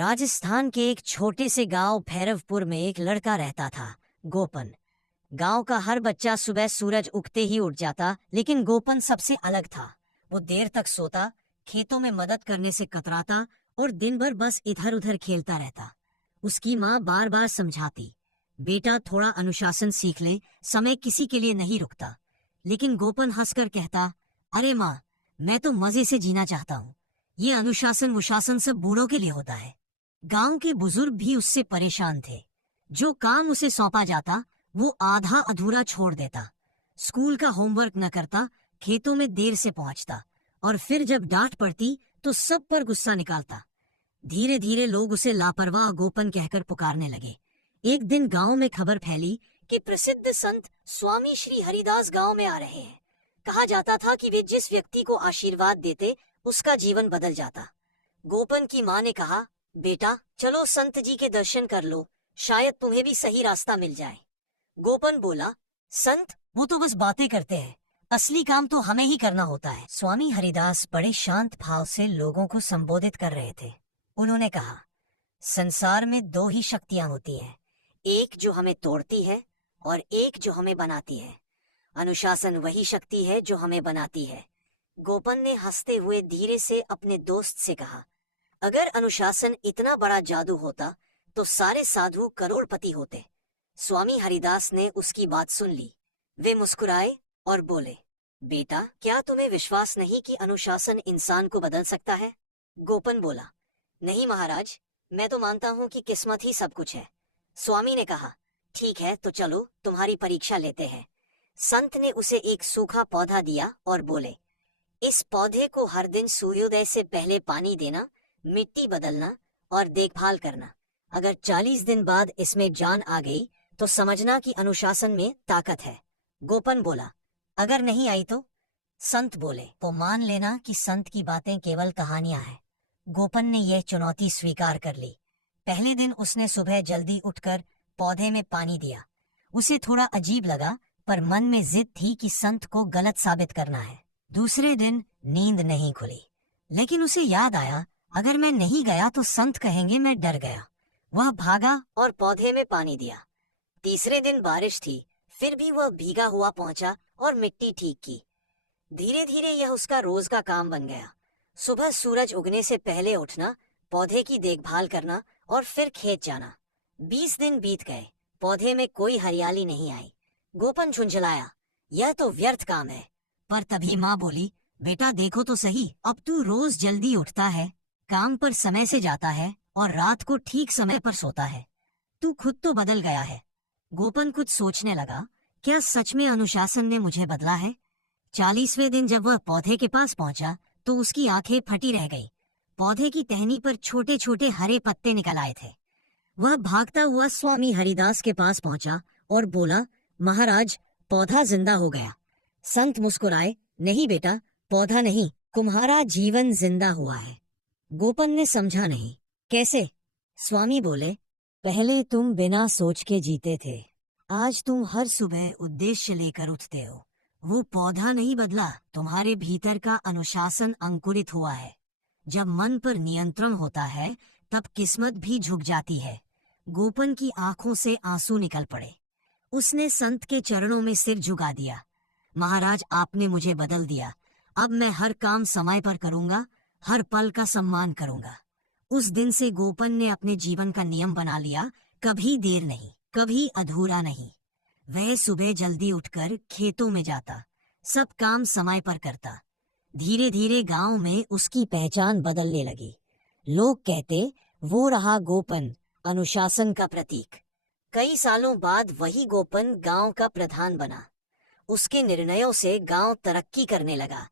राजस्थान के एक छोटे से गांव भैरवपुर में एक लड़का रहता था, गोपन। गांव का हर बच्चा सुबह सूरज उगते ही उठ जाता, लेकिन गोपन सबसे अलग था। वो देर तक सोता, खेतों में मदद करने से कतराता और दिन भर बस इधर उधर खेलता रहता। उसकी माँ बार बार समझाती, बेटा थोड़ा अनुशासन सीख ले, समय किसी के लिए नहीं रुकता। लेकिन गोपन हंसकर कहता, अरे माँ, मैं तो मजे से जीना चाहता हूँ। ये अनुशासन मुशासन सब बूढ़ों के लिए होता है। गांव के बुजुर्ग भी उससे परेशान थे। जो काम उसे सौंपा जाता वो आधा अधूरा छोड़ देता। स्कूल का होमवर्क न करता, खेतों में देर से पहुंचता और फिर जब डांट पड़ती तो सब पर गुस्सा निकालता। धीरे धीरे लोग उसे लापरवाह गोपन कहकर पुकारने लगे। एक दिन गांव में खबर फैली कि प्रसिद्ध संत स्वामी श्री हरिदास गांव में आ रहे हैं। कहा जाता था कि वे जिस व्यक्ति को आशीर्वाद देते उसका जीवन बदल जाता। गोपन की माँ ने कहा, बेटा चलो संत जी के दर्शन कर लो, शायद तुम्हें भी सही रास्ता मिल जाए। गोपन बोला, संत वो तो बस बातें करते हैं, असली काम तो हमें ही करना होता है। स्वामी हरिदास बड़े शांत भाव से लोगों को संबोधित कर रहे थे। उन्होंने कहा, संसार में दो ही शक्तियां होती हैं, एक जो हमें तोड़ती है और एक जो हमें बनाती है। अनुशासन वही शक्ति है जो हमें बनाती है। गोपन ने हंसते हुए धीरे से अपने दोस्त से कहा, अगर अनुशासन इतना बड़ा जादू होता तो सारे साधु करोड़पति होते। स्वामी हरिदास ने उसकी बात सुन ली। वे मुस्कुराए और बोले, बेटा क्या तुम्हें विश्वास नहीं कि अनुशासन इंसान को बदल सकता है? गोपन बोला, नहीं महाराज, मैं तो मानता हूँ कि किस्मत ही सब कुछ है। स्वामी ने कहा, ठीक है तो चलो तुम्हारी परीक्षा लेते हैं। संत ने उसे एक सूखा पौधा दिया और बोले, इस पौधे को हर दिन सूर्योदय से पहले पानी देना, मिट्टी बदलना और देखभाल करना। अगर 40 दिन बाद इसमें जान आ गई तो समझना कि अनुशासन में ताकत है। गोपन बोला, अगर नहीं आई तो? संत बोले, तो मान लेना कि संत की बातें केवल कहानियां हैं। गोपन ने यह चुनौती स्वीकार कर ली। पहले दिन उसने सुबह जल्दी उठकर पौधे में पानी दिया। उसे थोड़ा अजीब लगा, पर मन में जिद थी कि संत को गलत साबित करना है। दूसरे दिन नींद नहीं खुली, लेकिन उसे याद आया, अगर मैं नहीं गया तो संत कहेंगे मैं डर गया। वह भागा और पौधे में पानी दिया। तीसरे दिन बारिश थी, फिर भी वह भीगा हुआ पहुंचा और मिट्टी ठीक की। धीरे धीरे यह उसका रोज का काम बन गया। सुबह सूरज उगने से पहले उठना, पौधे की देखभाल करना और फिर खेत जाना। 20 दिन बीत गए, पौधे में कोई हरियाली नहीं आई। गोपन झुंझलाया, यह तो व्यर्थ काम है। पर तभी माँ बोली, बेटा देखो तो सही, अब तू रोज जल्दी उठता है, काम पर समय से जाता है और रात को ठीक समय पर सोता है। तू खुद तो बदल गया है। गोपन कुछ सोचने लगा, क्या सच में अनुशासन ने मुझे बदला है? 40वें दिन जब वह पौधे के पास पहुंचा तो उसकी आंखें फटी रह गई। पौधे की टहनी पर छोटे छोटे हरे पत्ते निकल आए थे। वह भागता हुआ स्वामी हरिदास के पास पहुंचा और बोला, महाराज पौधा जिंदा हो गया। संत मुस्कुराए, नहीं बेटा, पौधा नहीं, तुम्हारा जीवन जिंदा हुआ है। गोपन ने समझा नहीं, कैसे? स्वामी बोले, पहले तुम बिना सोच के जीते थे, आज तुम हर सुबह उद्देश्य लेकर उठते हो। वो पौधा नहीं बदला, तुम्हारे भीतर का अनुशासन अंकुरित हुआ है। जब मन पर नियंत्रण होता है तब किस्मत भी झुक जाती है। गोपन की आंखों से आंसू निकल पड़े। उसने संत के चरणों में सिर झुका दिया। महाराज आपने मुझे बदल दिया, अब मैं हर काम समय पर करूंगा, हर पल का सम्मान करूंगा। उस दिन से गोपन ने अपने जीवन का नियम बना लिया, कभी देर नहीं, कभी अधूरा नहीं। वह सुबह जल्दी उठकर खेतों में जाता, सब काम समय पर करता। धीरे धीरे गांव में उसकी पहचान बदलने लगी। लोग कहते, वो रहा गोपन, अनुशासन का प्रतीक। कई सालों बाद वही गोपन गांव का प्रधान बना। उसके निर्णयों से गांव तरक्की करने लगा।